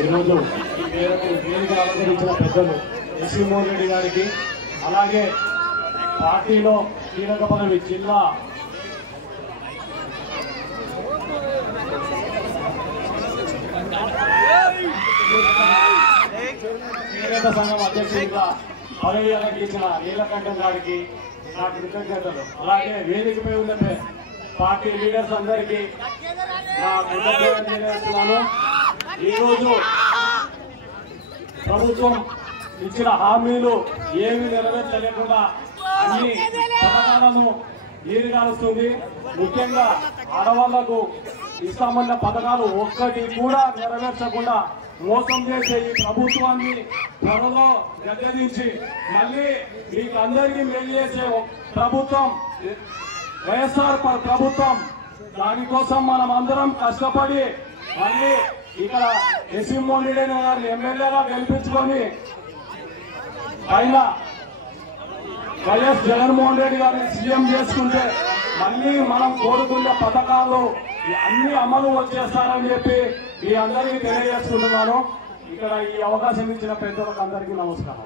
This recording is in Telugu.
ఈరోజు ఈ మేరకు వేదిక అలంకరించిన పెద్దలు ఎస్వి మోహన్ రెడ్డి గారికి, అలాగే పార్టీలో కీలక పదవి జిల్లా చేనేత సంఘం అధ్యక్షుడిగా పదవి అలంకరించిన నీలకంఠం గారికి నా కృతజ్ఞతలు. అలాగే వేదికపై ఉన్న పార్టీ లీడర్స్ అందరికీ నా కృతజ్ఞతలు తెలియజేస్తున్నాను. ఈరోజు ప్రభుత్వం ఇచ్చిన హామీలు ఏమీ నెరవేర్చలేకుండా అన్ని పథకాలను నీరుగారుస్తుంది. ముఖ్యంగా ఆడవాళ్లకు ఇస్తామన్న పథకాలు ఒక్కటి కూడా నెరవేర్చకుండా మోసం చేసే ఈ ప్రభుత్వాన్ని త్వరలో గద్దెదించి మళ్ళీ మీకు అందరికీ మేలు చేసే ప్రభుత్వం వైఎస్ఆర్ ప్రభుత్వం. దానికోసం మనం అందరం కష్టపడి మళ్ళీ ఇక్కడ ఎస్వి మోహన్ రెడ్డి గారిని ఎమ్మెల్యేగా గెలిపించుకొని పైన వైఎస్ జగన్మోహన్ రెడ్డి గారిని సీఎం చేసుకుంటే మళ్ళీ మనం కోరుకునే పథకాలు అన్ని అమలు వచ్చేస్తారని చెప్పి మీ అందరికీ తెలియజేసుకుంటున్నాను. ఇక్కడ ఈ అవకాశం ఇచ్చిన పెద్దలకు అందరికీ నమస్కారం.